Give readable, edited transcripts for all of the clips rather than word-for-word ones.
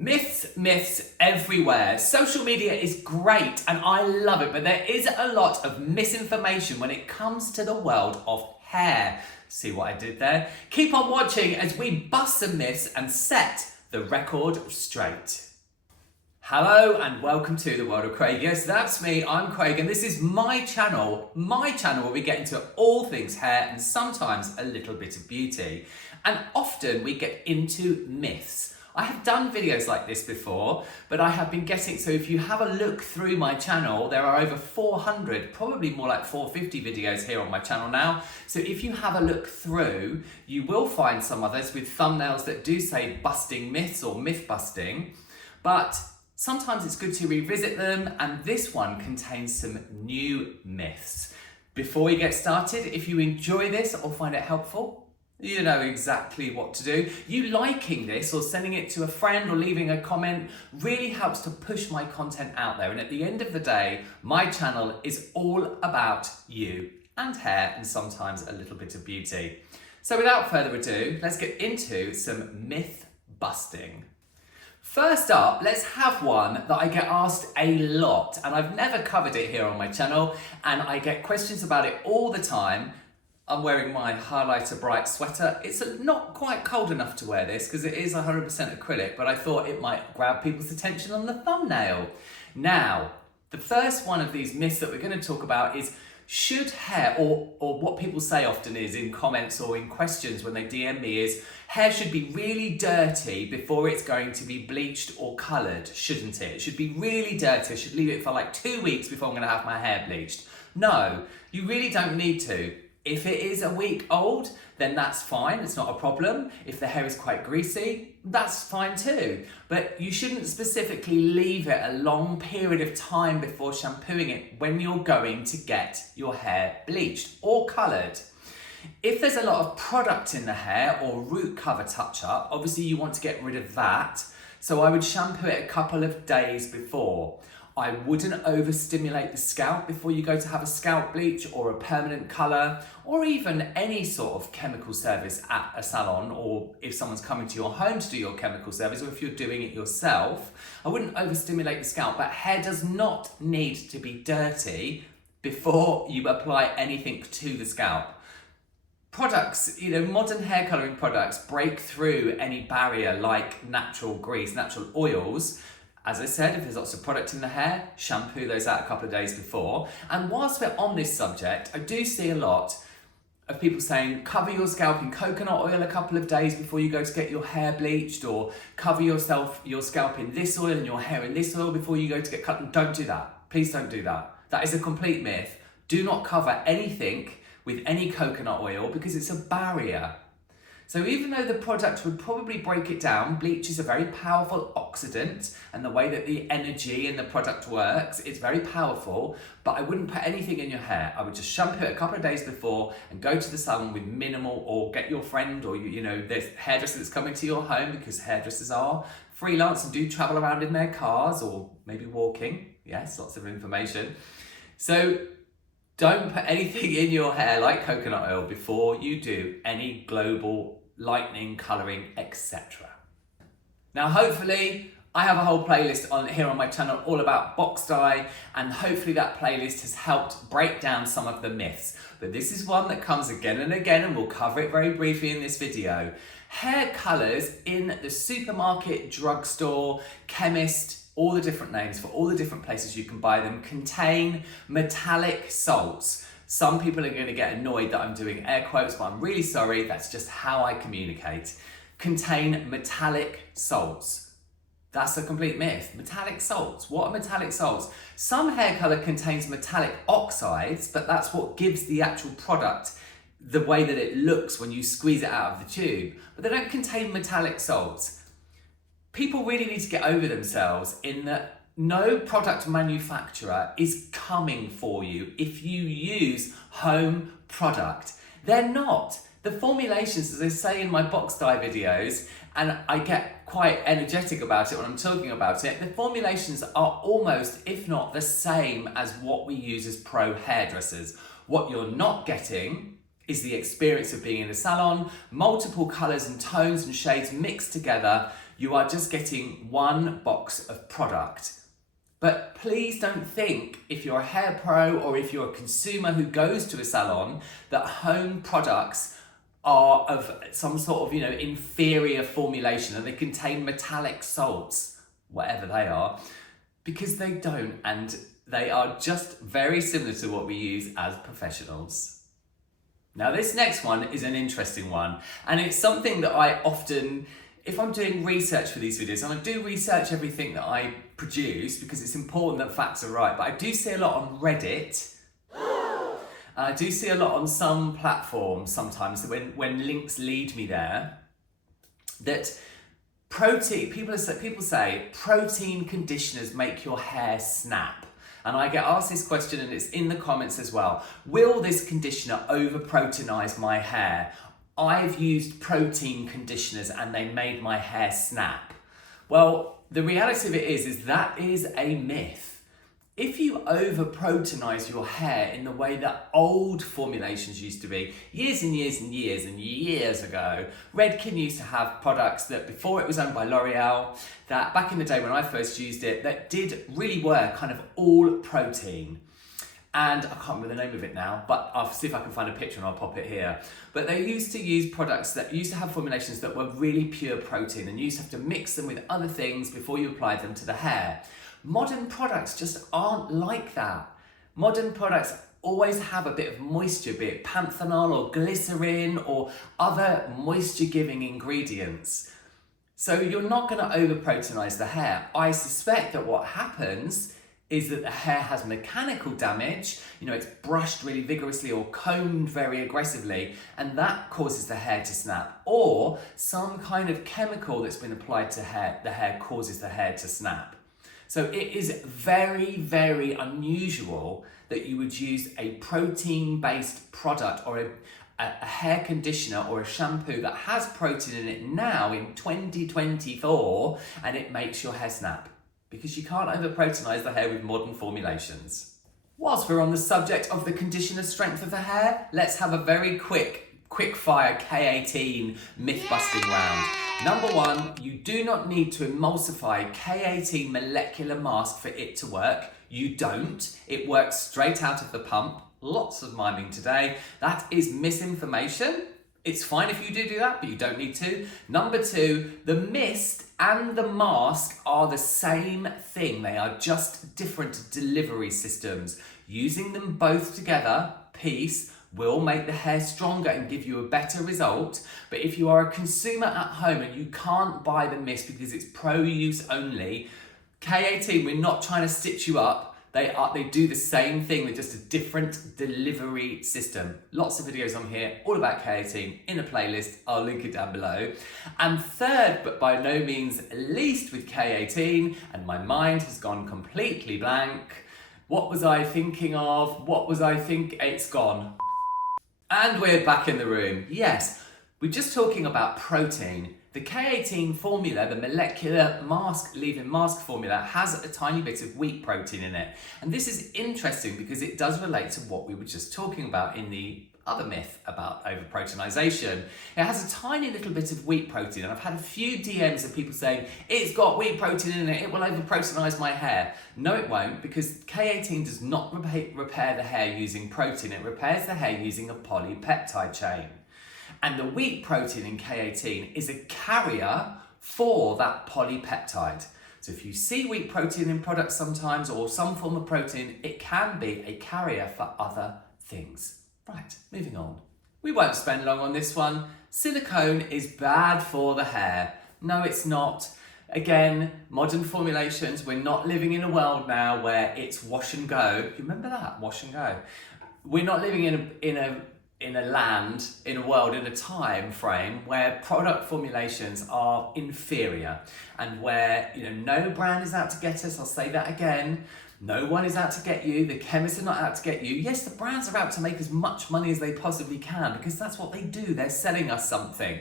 Myths everywhere. Social media is great and I love it, but there is a lot of misinformation when it comes to the world of hair. See what I did there? Keep on watching as we bust some myths and set the record straight. Hello and welcome to the world of Craig. Yes, that's me, I'm Craig, and this is my channel where we get into all things hair and sometimes a little bit of beauty. And often we get into myths. I have done videos like this before, but I have been getting, so if you have a look through my channel, there are over 400, probably more like 450 videos here on my channel now. So if you have a look through, you will find some others with thumbnails that do say busting myths or myth busting, but sometimes it's good to revisit them, and this one contains some new myths. Before we get started, if you enjoy this or find it helpful, you know exactly what to do. You liking this or sending it to a friend or leaving a comment really helps to push my content out there. And at the end of the day, my channel is all about you and hair and sometimes a little bit of beauty. So without further ado, let's get into some myth busting. First up, let's have one that I get asked a lot, and I've never covered it here on my channel, and I get questions about it all the time. I'm wearing my highlighter bright sweater. It's not quite cold enough to wear this because it is 100% acrylic, but I thought it might grab people's attention on the thumbnail. Now, the first one of these myths that we're going to talk about is, should hair, or what people say often is in comments or in questions when they DM me, is hair should be really dirty before it's going to be bleached or coloured, shouldn't it? It should be really dirty. I should leave it for like 2 weeks before I'm going to have my hair bleached. No, you really don't need to. If it is a week old, then that's fine, it's not a problem. If the hair is quite greasy, that's fine too. But you shouldn't specifically leave it a long period of time before shampooing it when you're going to get your hair bleached or coloured. If there's a lot of product in the hair or root cover touch-up, obviously you want to get rid of that. So I would shampoo it a couple of days before. I wouldn't overstimulate the scalp before you go to have a scalp bleach or a permanent colour, or even any sort of chemical service at a salon, or if someone's coming to your home to do your chemical service, or if you're doing it yourself. I wouldn't overstimulate the scalp, but hair does not need to be dirty before you apply anything to the scalp. Products, modern hair colouring products break through any barrier like natural grease, natural oils. As I said, if there's lots of product in the hair, shampoo those out a couple of days before. And whilst we're on this subject, I do see a lot of people saying, cover your scalp in coconut oil a couple of days before you go to get your hair bleached, or cover your scalp in this oil and your hair in this oil before you go to get cut. Don't do that. Please don't do that. That is a complete myth. Do not cover anything with any coconut oil because it's a barrier. So even though the product would probably break it down, bleach is a very powerful oxidant, and the way that the energy in the product works, it's very powerful, but I wouldn't put anything in your hair. I would just shampoo it a couple of days before and go to the salon with minimal, or get your friend, or there's hairdresser that's coming to your home, because hairdressers are freelance and do travel around in their cars or maybe walking. Yes, lots of information. So don't put anything in your hair like coconut oil before you do any global lightening, colouring, etc. Now hopefully I have a whole playlist here on my channel all about box dye, and hopefully that playlist has helped break down some of the myths. But this is one that comes again and again, and we'll cover it very briefly in this video. Hair colours in the supermarket, drugstore, chemist, all the different names for all the different places you can buy them, contain metallic salts. Some people are going to get annoyed that I'm doing air quotes, but I'm really sorry, that's just how I communicate. Contain metallic salts. That's a complete myth. Metallic salts. What are metallic salts? Some hair colour contains metallic oxides, but that's what gives the actual product the way that it looks when you squeeze it out of the tube. But they don't contain metallic salts. People really need to get over themselves in that no product manufacturer is coming for you if you use home product. They're not. The formulations, as I say in my box dye videos, and I get quite energetic about it when I'm talking about it, the formulations are almost, if not the same as what we use as pro hairdressers. What you're not getting is the experience of being in a salon, multiple colours and tones and shades mixed together, You are just getting one box of product. But please don't think, if you're a hair pro or if you're a consumer who goes to a salon, that home products are of some sort of, inferior formulation and they contain metallic salts, whatever they are, because they don't, and they are just very similar to what we use as professionals. Now, this next one is an interesting one, and it's something that I often, if I'm doing research for these videos, and I do research everything that I produce because it's important that facts are right, but I do see a lot on Reddit. I do see a lot on some platforms sometimes when links lead me there, that people say protein conditioners make your hair snap. And I get asked this question, and it's in the comments as well. Will this conditioner over proteinize my hair? I've used protein conditioners and they made my hair snap. Well, the reality of it is that is a myth. If you over proteinize your hair in the way that old formulations used to be, years and years and years and years ago, Redken used to have products that, before it was owned by L'Oreal, that back in the day when I first used it, that did really work kind of all protein. And I can't remember the name of it now, but I'll see if I can find a picture and I'll pop it here. But they used to use products that used to have formulations that were really pure protein, and you used to have to mix them with other things before you applied them to the hair. Modern products just aren't like that. Modern products always have a bit of moisture, be it panthenol or glycerin or other moisture-giving ingredients. So you're not going to over-proteinize the hair. I suspect that what happens is that the hair has mechanical damage, it's brushed really vigorously or combed very aggressively, and that causes the hair to snap. Or some kind of chemical that's been applied to the hair causes the hair to snap. So it is very, very unusual that you would use a protein-based product or a hair conditioner or a shampoo that has protein in it now in 2024, and it makes your hair snap. Because you can't over-proteinize the hair with modern formulations. Whilst we're on the subject of the conditioner strength of the hair, let's have a very quick fire K18 myth-busting round. Number one, you do not need to emulsify K18 molecular mask for it to work. You don't. It works straight out of the pump. Lots of miming today. That is misinformation. It's fine if you do that, but you don't need to. Number two, the mist and the mask are the same thing. They are just different delivery systems. Using them both together, will make the hair stronger and give you a better result. But if you are a consumer at home and you can't buy the mist because it's pro-use only, K18, we're not trying to stitch you up. They do the same thing, they're just a different delivery system. Lots of videos on here, all about K18 in a playlist. I'll link it down below. And third, but by no means least with K18, and my mind has gone completely blank. What was I thinking of? It's gone. And we're back in the room. Yes, we're just talking about protein. The K18 formula, the molecular leave-in mask formula, has a tiny bit of wheat protein in it. And this is interesting because it does relate to what we were just talking about in the other myth about over-proteinization. It has a tiny little bit of wheat protein, and I've had a few DMs of people saying, it's got wheat protein in it, it will over-proteinize my hair. No, it won't, because K18 does not repair the hair using protein, it repairs the hair using a polypeptide chain. And the wheat protein in K18 is a carrier for that polypeptide. So if you see wheat protein in products sometimes, or some form of protein, it can be a carrier for other things. Right, moving on. We won't spend long on this one. Silicone is bad for the hair. No, it's not. Again, modern formulations, we're not living in a world now where it's wash and go. You remember that? Wash and go. We're not living in a world, in a time frame where product formulations are inferior and where, no brand is out to get us. I'll say that again. No one is out to get you. The chemists are not out to get you. Yes, the brands are out to make as much money as they possibly can because that's what they do. They're selling us something.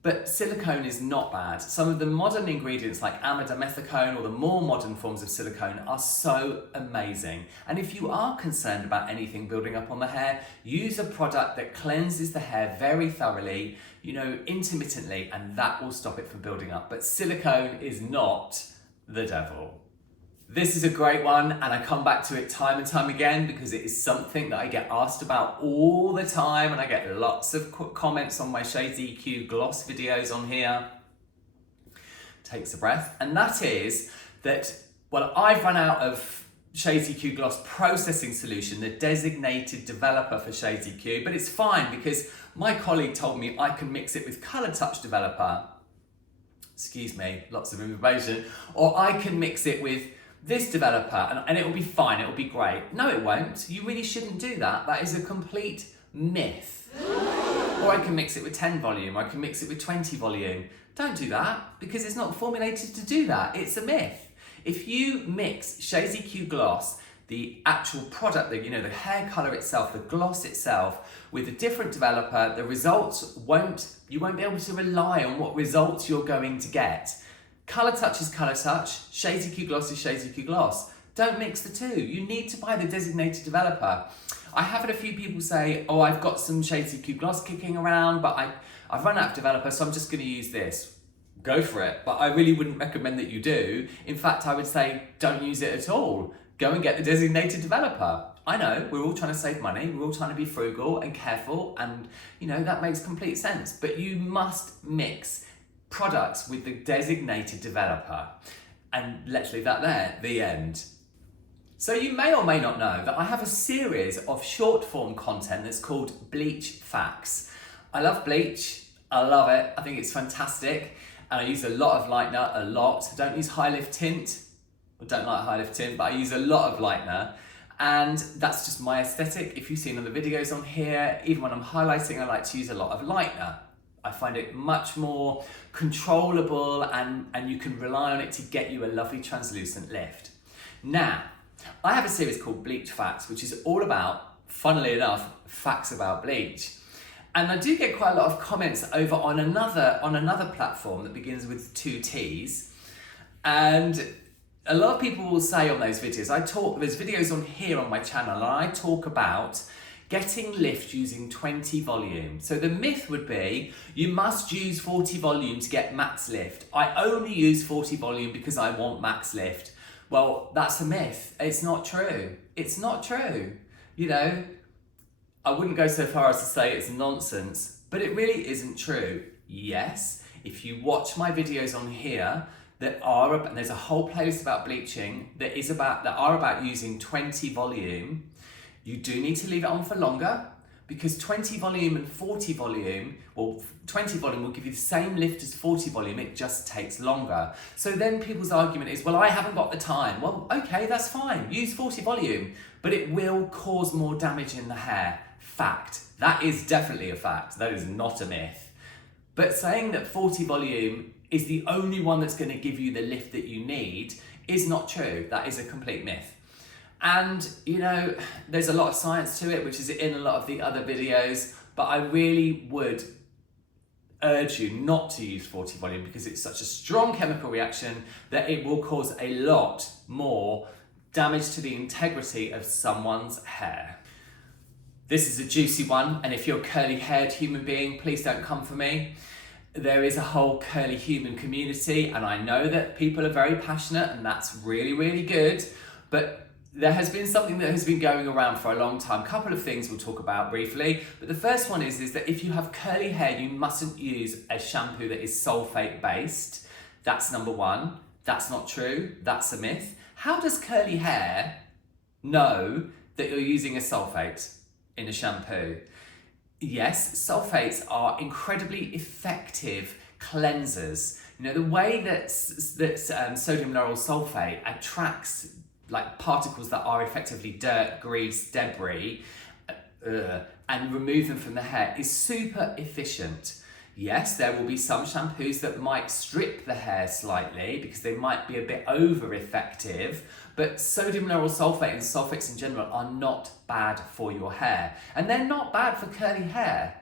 But silicone is not bad. Some of the modern ingredients like amidamethicone or the more modern forms of silicone are so amazing. And if you are concerned about anything building up on the hair, use a product that cleanses the hair very thoroughly, intermittently, and that will stop it from building up. But silicone is not the devil. This is a great one, and I come back to it time and time again because it is something that I get asked about all the time, and I get lots of comments on my Shades EQ gloss videos on here. Takes a breath. And that is that, well, I've run out of Shades EQ gloss processing solution, the designated developer for Shades EQ, but it's fine because my colleague told me I can mix it with Colour Touch developer. Excuse me, lots of information. Or I can mix it with this developer and it will be fine, it will be great. No, it won't. You really shouldn't do that. That is a complete myth. Or I can mix it with 10 volume, or I can mix it with 20 volume. Don't do that because it's not formulated to do that. It's a myth. If you mix Shades EQ gloss, the actual product, the hair color itself, the gloss itself, with a different developer, the results you won't be able to rely on what results you're going to get. Colour Touch is Colour Touch, Shades EQ Gloss is Shades EQ Gloss. Don't mix the two. You need to buy the designated developer. I have had a few people say, oh, I've got some Shades EQ Gloss kicking around, but I've run out of developer, so I'm just going to use this. Go for it, but I really wouldn't recommend that you do. In fact, I would say don't use it at all. Go and get the designated developer. I know, we're all trying to save money, we're all trying to be frugal and careful, and that makes complete sense, but you must mix products with the designated developer. And let's leave that there, the end. So you may or may not know that I have a series of short form content that's called Bleach Facts. I love bleach, I love it, I think it's fantastic, and I use a lot of lightener, a lot. I don't use high lift tint, I don't like high lift tint, but I use a lot of lightener, and that's just my aesthetic. If you've seen other videos on here, even when I'm highlighting, I like to use a lot of lightener. I find it much more controllable and you can rely on it to get you a lovely translucent lift. Now, I have a series called Bleach Facts, which is all about, funnily enough, facts about bleach. And I do get quite a lot of comments over on another platform that begins with 2 T's. And a lot of people will say on those videos, there's videos on here on my channel, and I talk about getting lift using 20 volume. So the myth would be, you must use 40 volume to get max lift. I only use 40 volume because I want max lift. Well, that's a myth. It's not true. It's not true. I wouldn't go so far as to say it's nonsense, but it really isn't true. Yes, if you watch my videos on here, there's a whole playlist about bleaching that are about using 20 volume. You do need to leave it on for longer because 20 volume and 40 volume, well, 20 volume will give you the same lift as 40 volume, it just takes longer. So then people's argument is, well, I haven't got the time. Well, okay, that's fine, use 40 volume, but it will cause more damage in the hair. Fact. That is definitely a fact. That is not a myth. But saying that 40 volume is the only one that's going to give you the lift that you need is not true. That is a complete myth. And there's a lot of science to it, which is in a lot of the other videos, but I really would urge you not to use 40 volume because it's such a strong chemical reaction that it will cause a lot more damage to the integrity of someone's hair. This is a juicy one, and if you're a curly-haired human being, please don't come for me. There is a whole curly human community, and I know that people are very passionate, and that's really, really good, but there has been something that has been going around for a long time. A couple of things we'll talk about briefly, but the first one is that if you have curly hair, you mustn't use a shampoo that is sulphate based. That's number one. That's not true. That's a myth. How does curly hair know that you're using a sulphate in a shampoo? Yes, sulphates are incredibly effective cleansers. The way that sodium lauryl sulfate attracts like particles that are effectively dirt, grease, debris, and remove them from the hair is super efficient. Yes, there will be some shampoos that might strip the hair slightly because they might be a bit over effective, but sodium lauryl sulfate and sulfates in general are not bad for your hair. And they're not bad for curly hair.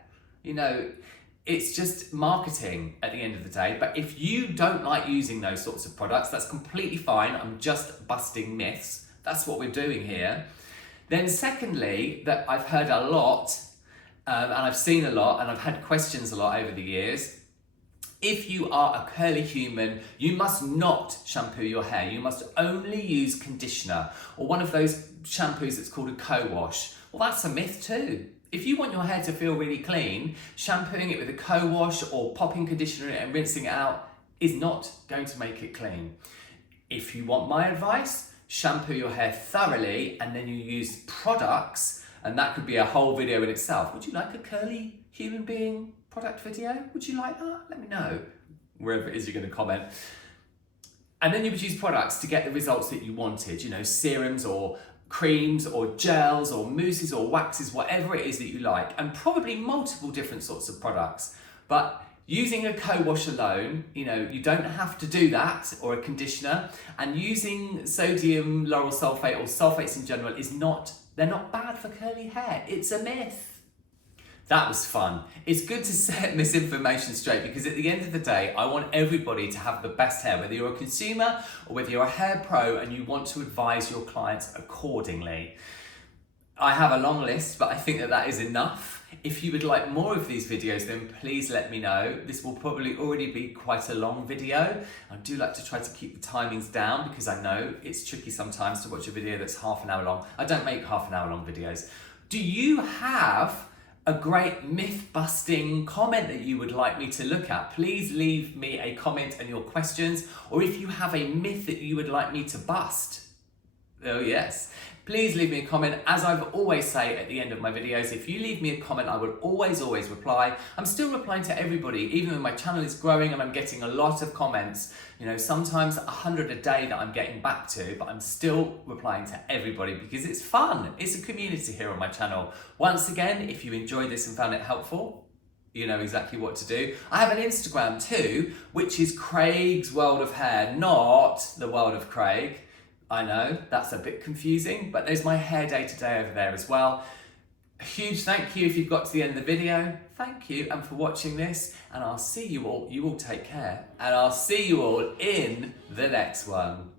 it's just marketing at the end of the day. But if you don't like using those sorts of products, that's completely fine. I'm just busting myths. That's what we're doing here. Then secondly, that I've heard a lot, and I've seen a lot, and I've had questions a lot over the years. If you are a curly human, you must not shampoo your hair. You must only use conditioner or one of those shampoos that's called a co-wash. Well, that's a myth too. If you want your hair to feel really clean, shampooing it with a co-wash or popping conditioner in it and rinsing it out is not going to make it clean. If you want my advice, shampoo your hair thoroughly and then you use products, and that could be a whole video in itself. Would you like a curly human being product video? Would you like that? Let me know, wherever it is you're going to comment. And then you would use products to get the results that you wanted, you know, serums or creams or gels or mousses or waxes, whatever it is that you like, and probably multiple different sorts of products. But using a co-wash alone, you know, you don't have to do that, or a conditioner, and using sodium lauryl sulphate or sulfates in general they're not bad for curly hair. It's a myth. That was fun. It's good to set misinformation straight, because at the end of the day, I want everybody to have the best hair, whether you're a consumer or whether you're a hair pro and you want to advise your clients accordingly. I have a long list, but I think that is enough. If you would like more of these videos, then please let me know. This will probably already be quite a long video. I do like to try to keep the timings down, because I know it's tricky sometimes to watch a video that's half an hour long. I don't make half an hour long videos. Do you have a great myth-busting comment that you would like me to look at? Please leave me a comment and your questions, or if you have a myth that you would like me to bust. Oh yes, please leave me a comment. As I've always say at the end of my videos, if you leave me a comment, I will always reply. I'm still replying to everybody, even though my channel is growing and I'm getting a lot of comments, you know, sometimes 100 a day that I'm getting back to, but I'm still replying to everybody because it's fun. It's a community here on my channel. Once again, if you enjoyed this and found it helpful, you know exactly what to do. I have an Instagram too, which is Craig's World of Hair, not the World of Craig. I know, that's a bit confusing, but there's my hair day to day over there as well. A huge thank you if you've got to the end of the video. Thank you, and for watching this, and I'll see you all take care, and I'll see you all in the next one.